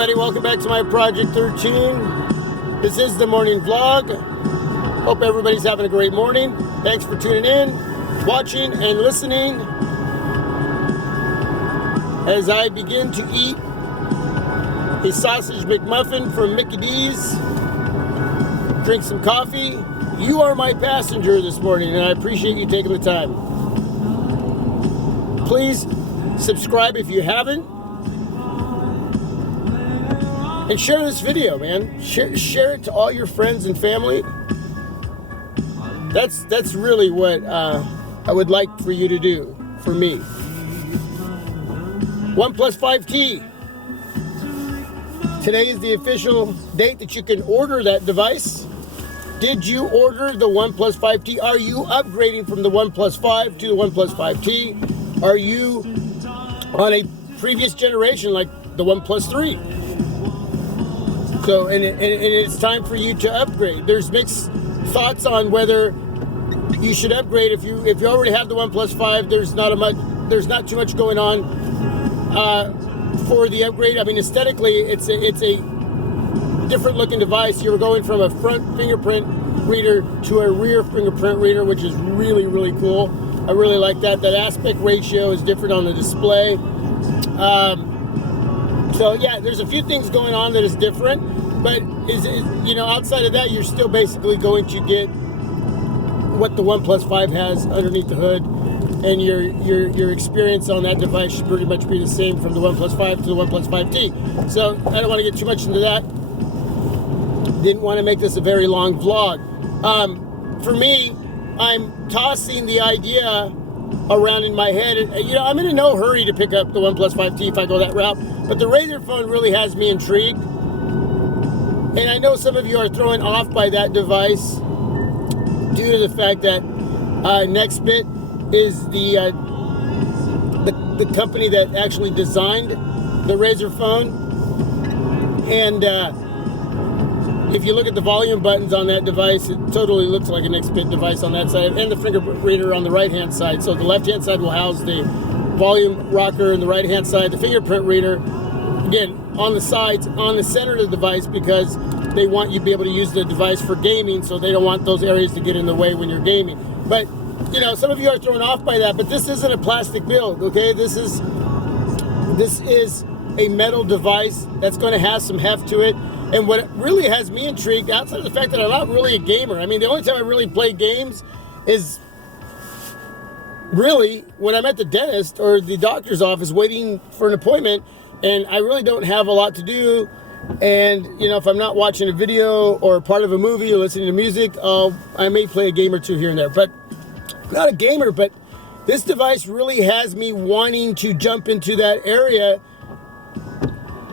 everybody, welcome back to my Project 13. This is the morning vlog. Hope everybody's having a great morning. Thanks for tuning in, watching, and listening as I begin to eat a sausage McMuffin from Mickey D's, drink some coffee. You are my passenger this morning, and I appreciate you taking the time. Please subscribe if you haven't, and share this video, man. Share it to all your friends and family. That's really what I would like for you to do for me. OnePlus 5T. Today is the official date that you can order that device. Did you order the OnePlus 5T? Are you upgrading from the OnePlus 5 to the OnePlus 5T? Are you on a previous generation like the OnePlus 3? So, and it's time for you to upgrade. There's mixed thoughts on whether you should upgrade. If you already have the OnePlus 5, there's not too much going on for the upgrade. I mean, aesthetically, it's a different looking device. You're going from a front fingerprint reader to a rear fingerprint reader, which is really, really cool. I really like that. That aspect ratio is different on the display. So yeah, there's a few things going on that is different, but outside of that, you're still basically going to get what the OnePlus 5 has underneath the hood, and your experience on that device should pretty much be the same from the OnePlus 5 to the OnePlus 5T. So I don't want to get too much into that. Didn't want to make this a very long vlog. For me, I'm tossing the idea around in my head. I'm in no hurry to pick up the OnePlus 5T if I go that route, but the Razr phone really has me intrigued. And I know some of you are thrown off by that device due to the fact that NextBit is the company that actually designed the Razr phone. And if you look at the volume buttons on that device, it totally looks like a NextBit device on that side, and the fingerprint reader on the right-hand side. So the left-hand side will house the volume rocker, and the right-hand side, the fingerprint reader. Again, on the sides, on the center of the device, because they want you to be able to use the device for gaming, so they don't want those areas to get in the way when you're gaming. But, some of you are thrown off by that, but this isn't a plastic build, okay? This is a metal device that's going to have some heft to it. And what really has me intrigued, outside of the fact that I'm not really a gamer, I mean, the only time I really play games is really when I'm at the dentist or the doctor's office waiting for an appointment, and I really don't have a lot to do. And, if I'm not watching a video or part of a movie or listening to music, I may play a game or two here and there. But not a gamer, but this device really has me wanting to jump into that area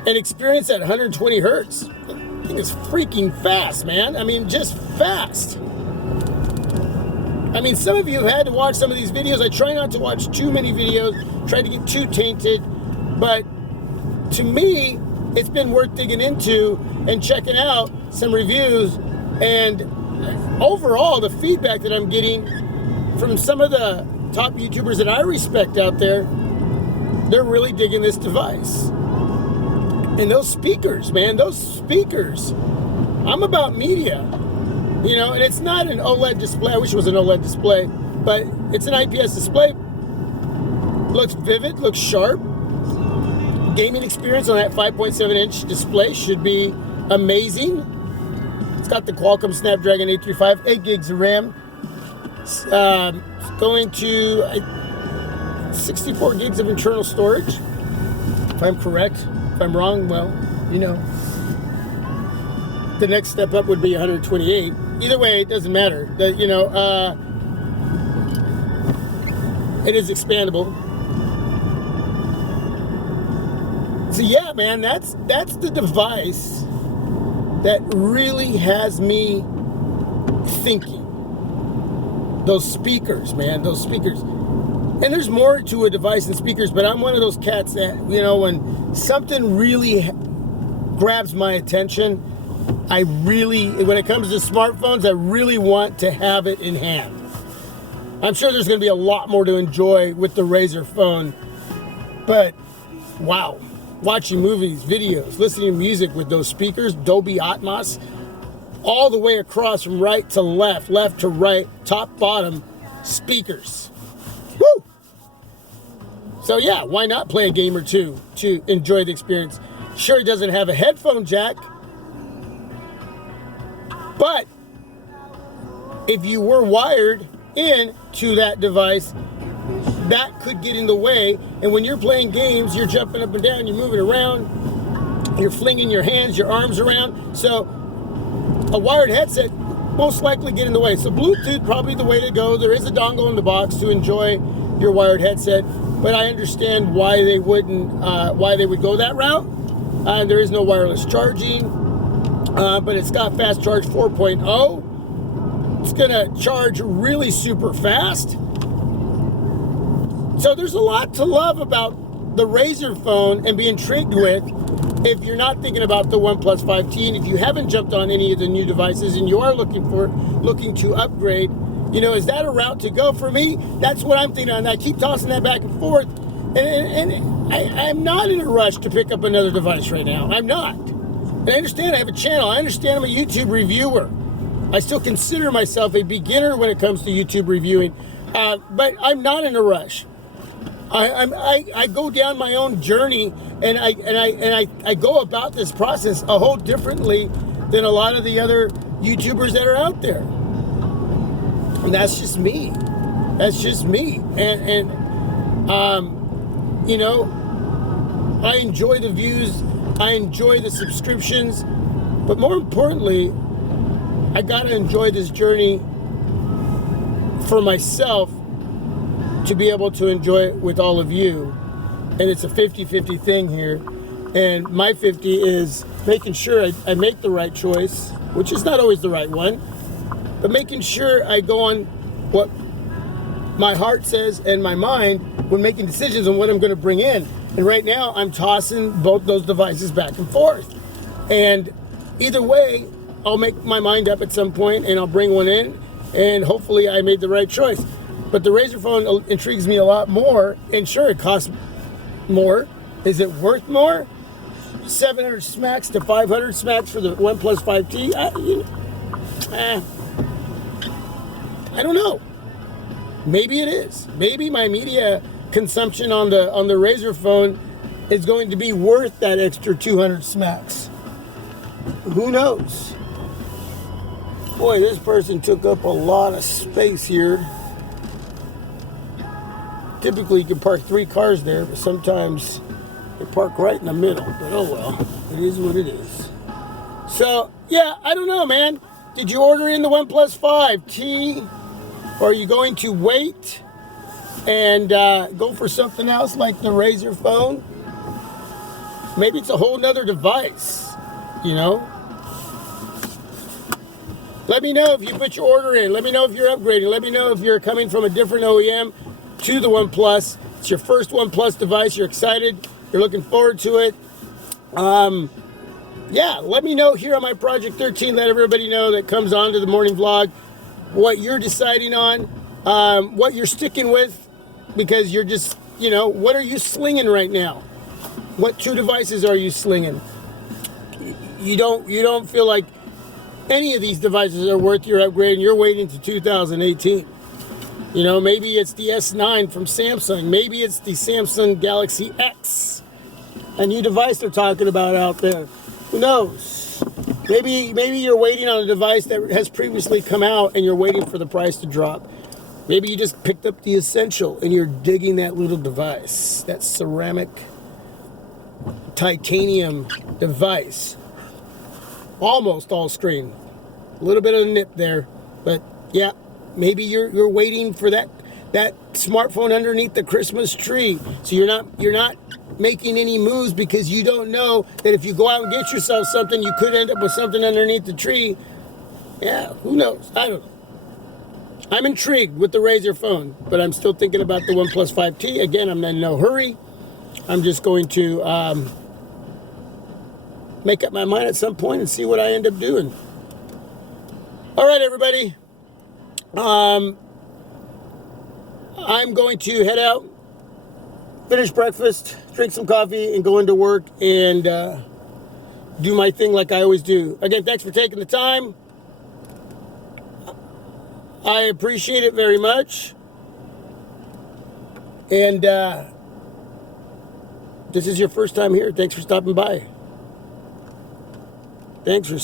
and experience that 120 hertz. I think it's freaking fast, man. I mean, just fast. I mean, some of you have had to watch some of these videos. I try not to watch too many videos, try to get too tainted, but to me, it's been worth digging into and checking out some reviews. And overall, the feedback that I'm getting from some of the top YouTubers that I respect out there, they're really digging this device. And those speakers, man, those speakers. I'm about media, and it's not an OLED display. I wish it was an OLED display, but it's an IPS display. Looks vivid, looks sharp. Gaming experience on that 5.7-inch display should be amazing. It's got the Qualcomm Snapdragon 835, 8 gigs of RAM. Going to 64 gigs of internal storage, if I'm correct. If I'm wrong, well, the next step up would be 128. Either way, it doesn't matter. It is expandable. So yeah, man, that's the device that really has me thinking. Those speakers, man, those speakers. And there's more to a device than speakers, but I'm one of those cats that, when something really grabs my attention, when it comes to smartphones, I really want to have it in hand. I'm sure there's going to be a lot more to enjoy with the Razr phone, but wow. watching movies, videos, listening to music with those speakers, Dolby Atmos, all the way across from right to left, left to right, top, bottom, speakers. Woo! So yeah, why not play a game or two to enjoy the experience? Sure, it doesn't have a headphone jack, but if you were wired into that device, that could get in the way. And when you're playing games, you're jumping up and down, you're moving around, you're flinging your hands, your arms around. So a wired headset most likely get in the way. So Bluetooth probably the way to go. There is a dongle in the box to enjoy your wired headset, but I understand why they would go that route. There is no wireless charging, but it's got fast charge 4.0. It's gonna charge really super fast. So there's a lot to love about the Razer phone and be intrigued with if you're not thinking about the OnePlus 5T, and if you haven't jumped on any of the new devices and you are looking to upgrade, you know, is that a route to go? For me, that's what I'm thinking, and I keep tossing that back and forth, and I'm not in a rush to pick up another device right now. I'm not. And I understand I have a channel. I understand I'm a YouTube reviewer. I still consider myself a beginner when it comes to YouTube reviewing, but I'm not in a rush. I go down my own journey, and I go about this process a whole differently than a lot of the other YouTubers that are out there. And that's just me. That's just me. And you know, I enjoy the views. I enjoy the subscriptions. But more importantly, I gotta enjoy this journey for myself to be able to enjoy it with all of you. And it's a 50-50 thing here. And my 50 is making sure I make the right choice, which is not always the right one, but making sure I go on what my heart says and my mind when making decisions on what I'm going to bring in. And right now, I'm tossing both those devices back and forth. And either way, I'll make my mind up at some point and I'll bring one in, and hopefully I made the right choice. But the Razer phone intrigues me a lot more, and sure, it costs more. Is it worth more? 700 smacks to 500 smacks for the OnePlus 5T? I don't know. Maybe it is. Maybe my media consumption on the Razer phone is going to be worth that extra 200 smacks. Who knows? Boy, this person took up a lot of space here. Typically, you can park 3 cars there, but sometimes they park right in the middle. But oh well, it is what it is. So, yeah, I don't know, man. Did you order in the OnePlus 5T? Or are you going to wait and go for something else like the Razer phone? Maybe it's a whole nother device, you know? Let me know if you put your order in. Let me know if you're upgrading. Let me know if you're coming from a different OEM to the OnePlus. It's your first OnePlus device. You're excited. You're looking forward to it. Yeah, let me know here on my Project 13. Let everybody know that comes on to the morning vlog what you're deciding on, what you're sticking with, because you're just, you know, what are you slinging right now? What 2 devices are you slinging? You don't feel like any of these devices are worth your upgrade, and you're waiting to 2018. You know, maybe it's the S9 from Samsung. Maybe it's the Samsung Galaxy X, a new device they're talking about out there. Who knows? Maybe you're waiting on a device that has previously come out and you're waiting for the price to drop. Maybe you just picked up the Essential and you're digging that little device, that ceramic titanium device. Almost all screen. A little bit of a nip there, but yeah, maybe you're waiting for that smartphone underneath the Christmas tree. So you're not making any moves because you don't know that if you go out and get yourself something, you could end up with something underneath the tree. Yeah, who knows? I don't know. I'm intrigued with the Razer phone, but I'm still thinking about the OnePlus 5T. Again, I'm in no hurry. I'm just going to make up my mind at some point and see what I end up doing. All right, everybody. I'm going to head out finish breakfast, drink some coffee, and go into work and do my thing like I always do. Again, thanks for taking the time. I appreciate it very much. And this is your first time here. Thanks for stopping by. Thanks for